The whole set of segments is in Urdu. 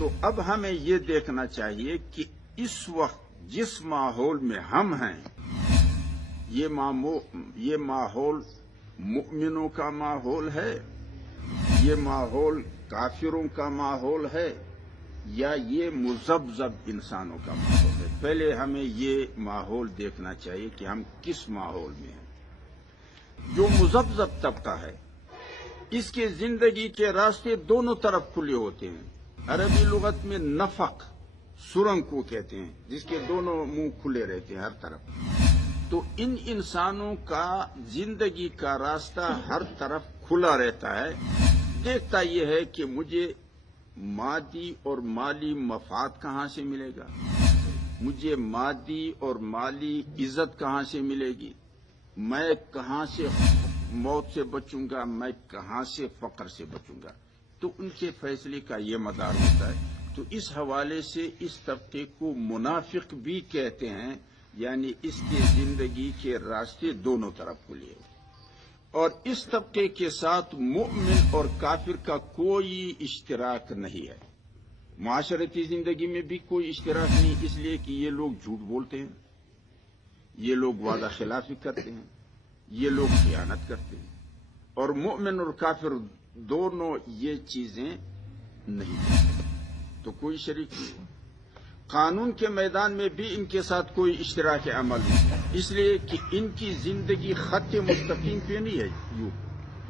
تو اب ہمیں یہ دیکھنا چاہیے کہ اس وقت جس ماحول میں ہم ہیں یہ ماحول مؤمنوں کا ماحول ہے، یہ ماحول کافروں کا ماحول ہے، یا یہ مذبذب انسانوں کا ماحول ہے۔ پہلے ہمیں یہ ماحول دیکھنا چاہیے کہ ہم کس ماحول میں ہیں۔ جو مذبذب طبقہ ہے اس کے زندگی کے راستے دونوں طرف کھلے ہوتے ہیں۔ عربی لغت میں نفق سرنگ کو کہتے ہیں، جس کے دونوں منہ کھلے رہتے ہیں ہر طرف۔ تو ان انسانوں کا زندگی کا راستہ ہر طرف کھلا رہتا ہے۔ دیکھتا یہ ہے کہ مجھے مادی اور مالی مفاد کہاں سے ملے گا، مجھے مادی اور مالی عزت کہاں سے ملے گی، میں کہاں سے موت سے بچوں گا، میں کہاں سے فقر سے بچوں گا۔ تو ان کے فیصلے کا یہ مدار ہوتا ہے۔ تو اس حوالے سے اس طبقے کو منافق بھی کہتے ہیں، یعنی اس کی زندگی کے راستے دونوں طرف کھلے ہوئے۔ اور اس طبقے کے ساتھ مؤمن اور کافر کا کوئی اشتراک نہیں ہے۔ معاشرتی زندگی میں بھی کوئی اشتراک نہیں، اس لیے کہ یہ لوگ جھوٹ بولتے ہیں، یہ لوگ وعدہ خلافی کرتے ہیں، یہ لوگ خیانت کرتے ہیں، اور مؤمن اور کافر دونوں یہ چیزیں نہیں کرتے، تو کوئی شریک نہیں۔ قانون کے میدان میں بھی ان کے ساتھ کوئی اشتراک عمل نہیں، اس لیے کہ ان کی زندگی خط مستقیم پہ نہیں ہے یوں،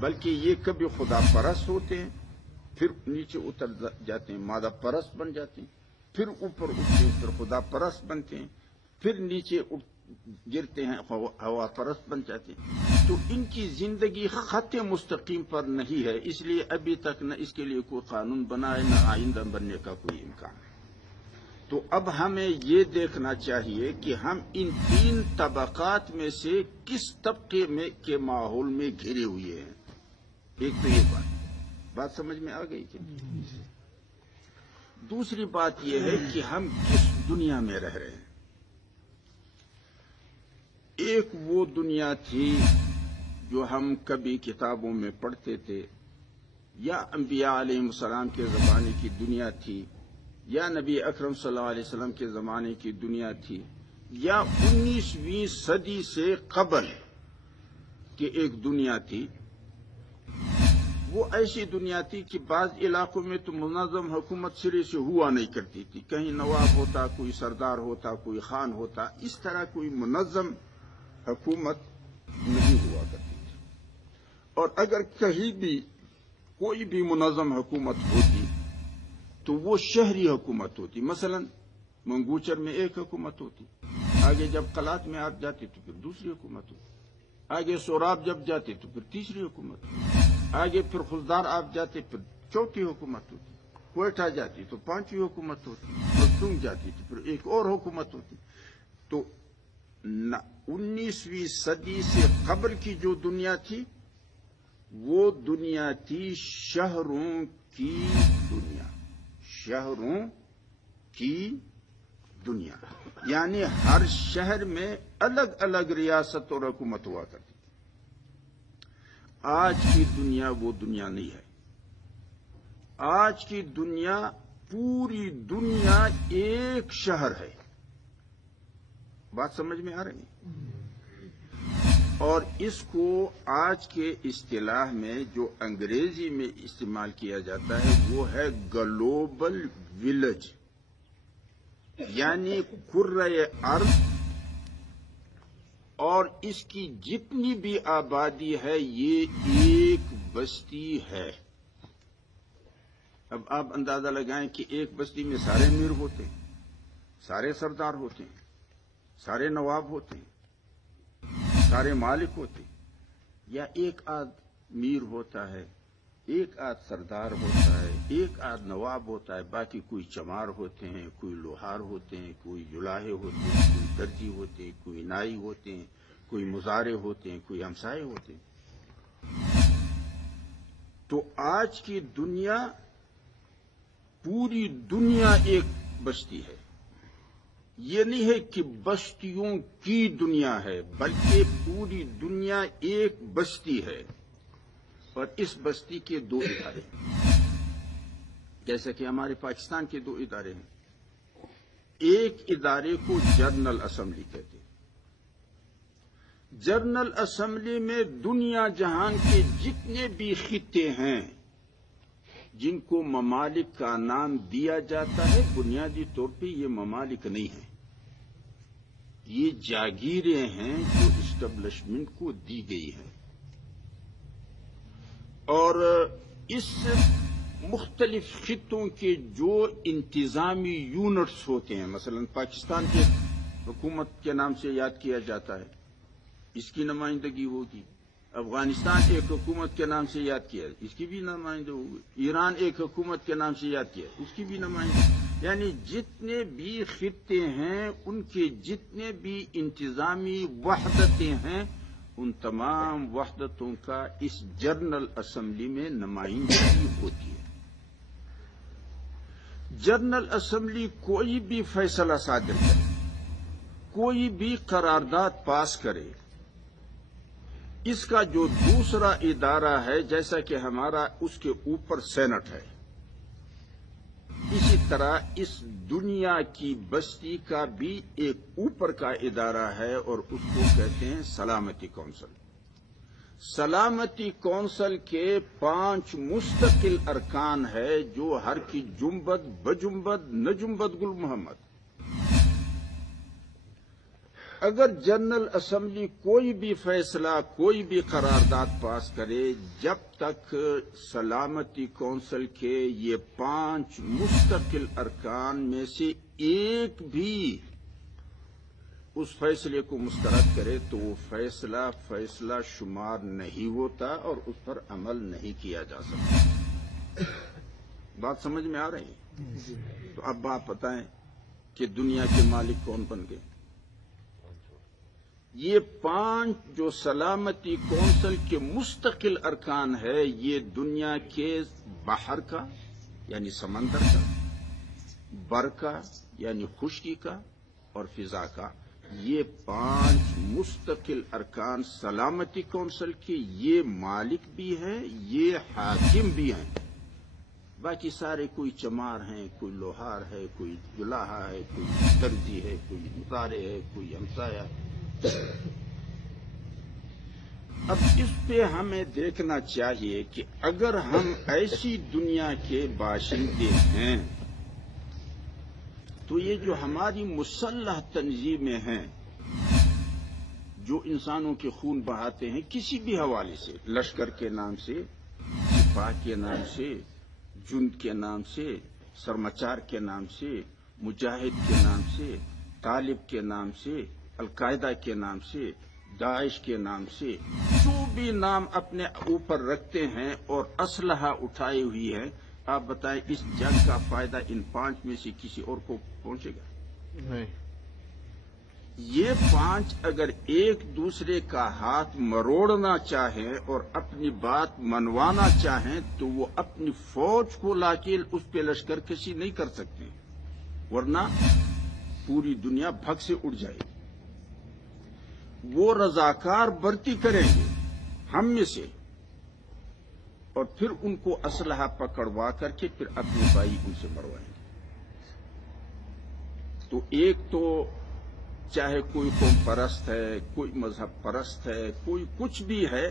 بلکہ یہ کبھی خدا پرست ہوتے ہیں، پھر نیچے اتر جاتے ہیں، مادہ پرست بن جاتے ہیں، پھر اوپر اٹھتے ہیں، پھر خدا پرست بنتے ہیں، پھر نیچے گرتے ہیں، ہوا پرست بن جاتے ہیں۔ تو ان کی زندگی خط مستقیم پر نہیں ہے، اس لیے ابھی تک نہ اس کے لیے کوئی قانون بنا ہے، نہ آئندہ بننے کا کوئی امکان ہے۔ تو اب ہمیں یہ دیکھنا چاہیے کہ ہم ان تین طبقات میں سے کس طبقے میں کے ماحول میں گھرے ہوئے ہیں۔ ایک تو یہ بات سمجھ میں آ گئی کہ دوسری بات یہ ہے کہ ہم کس دنیا میں رہ رہے ہیں۔ ایک وہ دنیا تھی جو ہم کبھی کتابوں میں پڑھتے تھے، یا انبیاء علیہ السلام کے زمانے کی دنیا تھی، یا نبی اکرم صلی اللہ علیہ وسلم کے زمانے کی دنیا تھی، یا 19ویں صدی سے قبل کی ایک دنیا تھی۔ وہ ایسی دنیا تھی کہ بعض علاقوں میں تو منظم حکومت سرے سے ہوا نہیں کرتی تھی، کہیں نواب ہوتا، کوئی سردار ہوتا، کوئی خان ہوتا، اس طرح کوئی منظم حکومت نہیں ہوا کرتی تھی۔ اور اگر کہیں بھی کوئی بھی منظم حکومت ہوتی تو وہ شہری حکومت ہوتی۔ مثلا منگوچر میں ایک حکومت ہوتی، آگے جب قلات میں آپ جاتے تو پھر دوسری حکومت ہوتی، آگے سوراب جب جاتے تو پھر تیسری حکومت ہوتی، آگے پھر خزدار آپ جاتے پھر چوتھی حکومت ہوتی، کوئٹہ جاتی تو پانچویں حکومت ہوتی، پختون جاتی تو پھر ایک اور حکومت ہوتی۔ تو 19ویں صدی سے قبل کی جو دنیا تھی وہ دنیا تھی شہروں کی دنیا، شہروں کی دنیا، یعنی ہر شہر میں الگ الگ ریاست اور حکومت ہوا کرتی تھی۔ آج کی دنیا وہ دنیا نہیں ہے۔ آج کی دنیا پوری دنیا ایک شہر ہے۔ بات سمجھ میں آ رہی ہے؟ اور اس کو آج کے اصطلاح میں جو انگریزی میں استعمال کیا جاتا ہے وہ ہے گلوبل ولیج، یعنی کرۂ ارض اور اس کی جتنی بھی آبادی ہے یہ ایک بستی ہے۔ اب آپ اندازہ لگائیں کہ ایک بستی میں سارے امیر ہوتے ہیں، سارے سردار ہوتے ہیں، سارے نواب ہوتے ہیں، سارے مالک ہوتے ہیں، یا ایک آدھ میر ہوتا ہے، ایک آدھ سردار ہوتا ہے، ایک آدھ نواب ہوتا ہے، باقی کوئی چمار ہوتے ہیں، کوئی لوہار ہوتے ہیں، کوئی جلاہے ہوتے ہیں، کوئی درجی ہوتے ہیں، کوئی نائی ہوتے ہیں، کوئی مزارے ہوتے ہیں، کوئی ہمسائے ہوتے ہیں۔ تو آج کی دنیا پوری دنیا ایک بستی ہے۔ یہ نہیں ہے کہ بستیوں کی دنیا ہے، بلکہ پوری دنیا ایک بستی ہے، اور اس بستی کے دو ادارے، جیسا کہ ہمارے پاکستان کے 2 ادارے ہیں. ایک ادارے کو جنرل اسمبلی کہتے ہیں. جنرل اسمبلی میں دنیا جہان کے جتنے بھی خطے ہیں جن کو ممالک کا نام دیا جاتا ہے، بنیادی طور پہ یہ ممالک نہیں ہیں، یہ جاگیریں ہیں جو اسٹیبلشمنٹ کو دی گئی ہیں. اور اس مختلف خطوں کے جو انتظامی یونٹس ہوتے ہیں، مثلا پاکستان کے حکومت کے نام سے یاد کیا جاتا ہے، اس کی نمائندگی ہوگی. افغانستان ایک حکومت کے نام سے یاد کیا، اس کی بھی نمائندگی ہوگی. ایران ایک حکومت کے نام سے یاد کیا، اس کی بھی نمائندگی. یعنی جتنے بھی خطے ہیں ان کے جتنے بھی انتظامی وحدتیں ہیں، ان تمام وحدتوں کا اس جنرل اسمبلی میں نمائندگی ہوتی ہے. جنرل اسمبلی کوئی بھی فیصلہ صادر کرے، کوئی بھی قرارداد پاس کرے، اس کا جو دوسرا ادارہ ہے، جیسا کہ ہمارا اس کے اوپر سینٹ ہے، اسی طرح اس دنیا کی بستی کا بھی ایک اوپر کا ادارہ ہے اور اس کو کہتے ہیں سلامتی کونسل. سلامتی کونسل کے 5 مستقل ارکان ہے جو ہر کی جنبد بجنبد نہ جنبد گل محمد. اگر جنرل اسمبلی کوئی بھی فیصلہ، کوئی بھی قرارداد پاس کرے، جب تک سلامتی کونسل کے یہ 5 مستقل ارکان میں سے ایک بھی اس فیصلے کو مسترد کرے تو وہ فیصلہ شمار نہیں ہوتا اور اس پر عمل نہیں کیا جا سکتا. بات سمجھ میں آ رہی ہے؟ تو اب آپ بتائیں کہ دنیا کے مالک کون بن گئے؟ یہ 5 جو سلامتی کونسل کے مستقل ارکان ہے، یہ دنیا کے باہر کا یعنی سمندر کا، بر کا یعنی خشکی کا، اور فضا کا، یہ 5 مستقل ارکان سلامتی کونسل کے یہ مالک بھی ہیں، یہ حاکم بھی ہیں. باقی سارے کوئی چمار ہیں، کوئی لوہار ہے، کوئی جلاحا ہے، کوئی درزی ہے، کوئی مزارے ہے، کوئی ہمسایہ. اب اس پہ ہمیں دیکھنا چاہیے کہ اگر ہم ایسی دنیا کے باشندے ہیں تو یہ جو ہماری مسلح تنظیمیں ہیں جو انسانوں کے خون بہاتے ہیں کسی بھی حوالے سے، لشکر کے نام سے، سپاہ کے نام سے، جند کے نام سے، سرمچار کے نام سے، مجاہد کے نام سے، طالب کے نام سے، القاعدہ کے نام سے، داعش کے نام سے، جو بھی نام اپنے اوپر رکھتے ہیں اور اسلحہ اٹھائی ہوئی ہے، آپ بتائیں اس جنگ کا فائدہ ان 5 میں سے کسی اور کو پہنچے گا؟ نہیں. یہ 5 اگر ایک دوسرے کا ہاتھ مروڑنا چاہیں اور اپنی بات منوانا چاہیں تو وہ اپنی فوج کو لا کے اس پہ لشکر کشی نہیں کر سکتے، ورنہ پوری دنیا بھگ سے اڑ جائے گی. وہ رضاکار برتی کریں گے ہم میں سے، اور پھر ان کو اسلحہ پکڑوا کر کے پھر اپنے بھائی ان سے مروائیں گے. تو ایک تو چاہے کوئی قوم پرست ہے، کوئی مذہب پرست ہے، کوئی کچھ بھی ہے،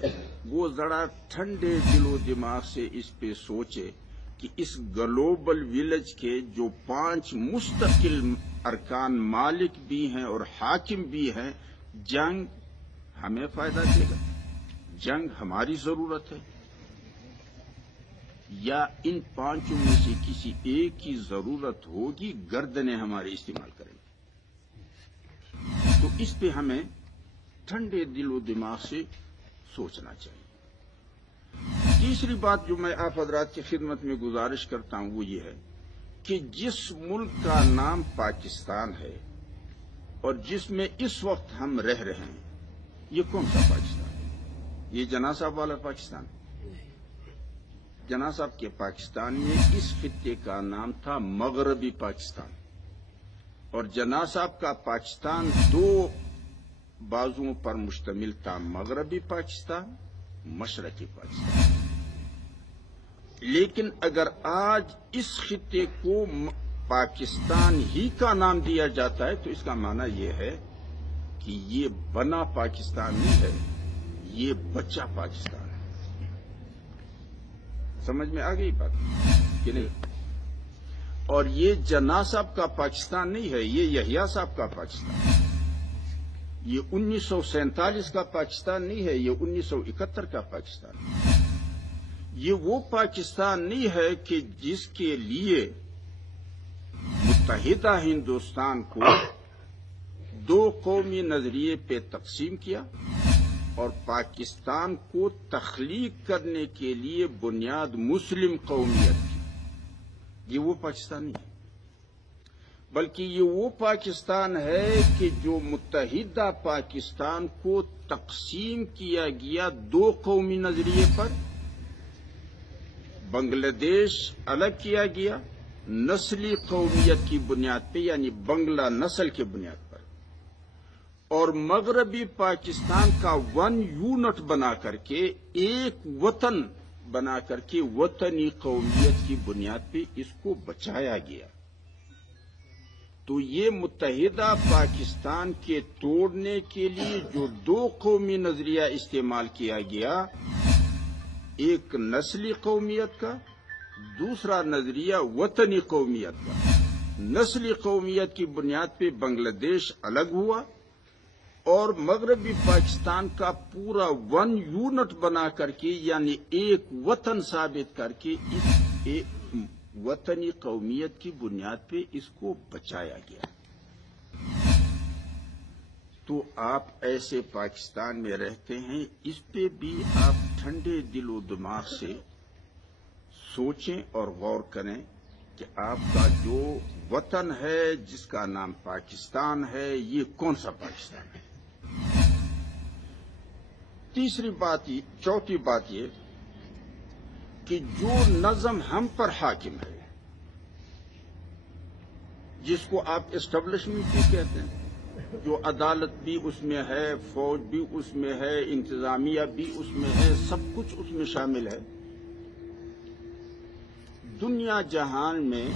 وہ ذرا ٹھنڈے دل و دماغ سے اس پہ سوچے کہ اس گلوبل ولیج کے جو 5 مستقل ارکان مالک بھی ہیں اور حاکم بھی ہیں، جنگ ہمیں فائدہ دے گا، جنگ ہماری ضرورت ہے، یا ان 5 میں سے کسی ایک کی ضرورت ہوگی، گردنیں ہمارے استعمال کریں گے. تو اس پہ ہمیں ٹھنڈے دل و دماغ سے سوچنا چاہیے. تیسری بات جو میں آپ حضرات کی خدمت میں گزارش کرتا ہوں وہ یہ ہے کہ جس ملک کا نام پاکستان ہے اور جس میں اس وقت ہم رہ رہے ہیں، یہ کون سا پاکستان ہے؟ یہ جناح صاحب والا پاکستان. جناح صاحب کے پاکستان میں اس خطے کا نام تھا مغربی پاکستان، اور جناح صاحب کا پاکستان 2 بازوؤں پر مشتمل تھا، مغربی پاکستان، مشرقی پاکستان. لیکن اگر آج اس خطے کو پاکستان ہی کا نام دیا جاتا ہے تو اس کا معنی یہ ہے کہ یہ بنا پاکستان نہیں ہے، یہ بچہ پاکستان ہے۔ سمجھ میں آ گئی بات کہ نہیں؟ اور یہ جناح صاحب کا پاکستان نہیں ہے، یہ یحییٰ صاحب کا پاکستان ہے۔ یہ 1947 کا پاکستان نہیں ہے، یہ 1971 کا پاکستان ہے۔ یہ وہ پاکستان نہیں ہے کہ جس کے لیے متحدہ ہندوستان کو دو قومی نظریے پہ تقسیم کیا اور پاکستان کو تخلیق کرنے کے لیے بنیاد مسلم قومیت کی۔ یہ وہ پاکستان نہیں ہے، بلکہ یہ وہ پاکستان ہے کہ جو متحدہ پاکستان کو تقسیم کیا گیا دو قومی نظریے پر۔ بنگلہ دیش الگ کیا گیا نسلی قومیت کی بنیاد پہ، یعنی بنگلہ نسل کی بنیاد پر، اور مغربی پاکستان کا 1 یونٹ بنا کر کے، ایک وطن بنا کر کے وطنی قومیت کی بنیاد پہ اس کو بچایا گیا۔ تو یہ متحدہ پاکستان کے توڑنے کے لیے جو دو قومی نظریہ استعمال کیا گیا، ایک نسلی قومیت کا، دوسرا نظریہ وطنی قومیت کا۔ نسلی قومیت کی بنیاد پہ بنگلہ دیش الگ ہوا اور مغربی پاکستان کا پورا 1 یونٹ بنا کر کے، یعنی ایک وطن ثابت کر کے، اس ایک وطنی قومیت کی بنیاد پہ اس کو بچایا گیا۔ تو آپ ایسے پاکستان میں رہتے ہیں، اس پہ بھی آپ ٹھنڈے دل و دماغ سے سوچیں اور غور کریں کہ آپ کا جو وطن ہے جس کا نام پاکستان ہے، یہ کون سا پاکستان ہے۔ چوتھی بات یہ کہ جو نظم ہم پر حاکم ہے، جس کو آپ اسٹیبلشمنٹ بھی کہتے ہیں، جو عدالت بھی اس میں ہے، فوج بھی اس میں ہے، انتظامیہ بھی اس میں ہے، سب کچھ اس میں شامل ہے۔ دنیا جہان میں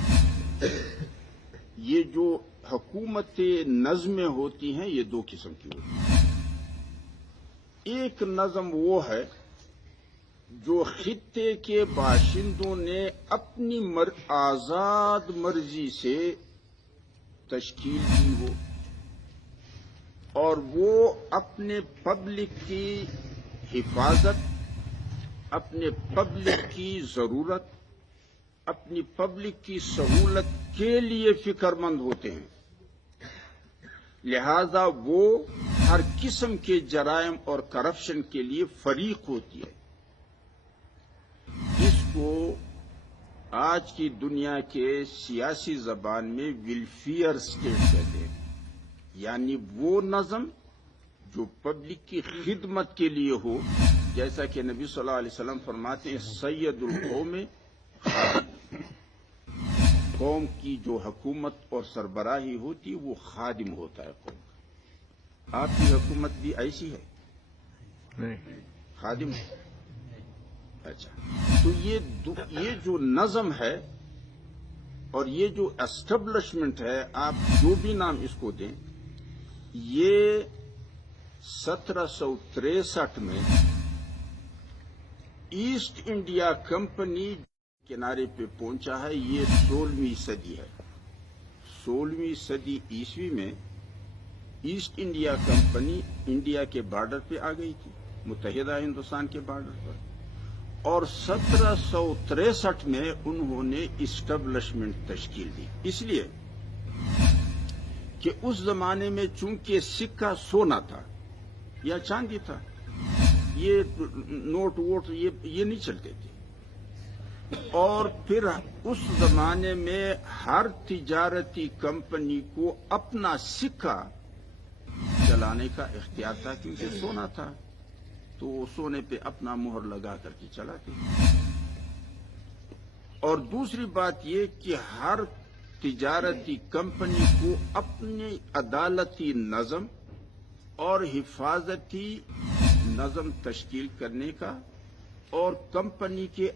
یہ جو حکومت نظمیں ہوتی ہیں، یہ دو قسم کی ہوتی ہیں۔ ایک نظم وہ ہے جو خطے کے باشندوں نے اپنی آزاد مرضی سے تشکیل دی ہو، اور وہ اپنے پبلک کی حفاظت، اپنے پبلک کی ضرورت، اپنی پبلک کی سہولت کے لیے فکر مند ہوتے ہیں، لہذا وہ ہر قسم کے جرائم اور کرپشن کے لیے فریق ہوتی ہے۔ اس کو آج کی دنیا کے سیاسی زبان میں ویلفیئر اسٹیٹ کہتے ہیں، یعنی وہ نظم جو پبلک کی خدمت کے لیے ہو، جیسا کہ نبی صلی اللہ علیہ وسلم فرماتے ہیں سید القوم خادم، قوم کی جو حکومت اور سربراہی ہوتی وہ خادم ہوتا ہے قوم کا۔ آپ کی حکومت بھی ایسی ہے، خادم ہے۔ اچھا، تو یہ جو نظم ہے اور یہ جو اسٹیبلشمنٹ ہے، آپ جو بھی نام اس کو دیں، یہ 1763 میں ایسٹ انڈیا کمپنی کنارے پہ پہنچا ہے۔ یہ 16ویں صدی ہے۔ 16ویں صدی عیسوی میں ایسٹ انڈیا کمپنی انڈیا کے بارڈر پہ آ گئی تھی، متحدہ ہندوستان کے بارڈر پر، اور 1763 میں انہوں نے اسٹیبلشمنٹ تشکیل دی۔ اس لیے کہ اس زمانے میں چونکہ سکہ سونا تھا یا چاندی تھا، یہ نوٹ ووٹ یہ نہیں چلتے تھے، اور پھر اس زمانے میں ہر تجارتی کمپنی کو اپنا سکہ چلانے کا اختیار تھا، کیونکہ سونا تھا تو وہ سونے پہ اپنا مہر لگا کر کے چلاتے۔ اور دوسری بات یہ کہ ہر تجارتی کمپنی کو اپنی عدالتی نظم اور حفاظتی نظم تشکیل کرنے کا، اور کمپنی کے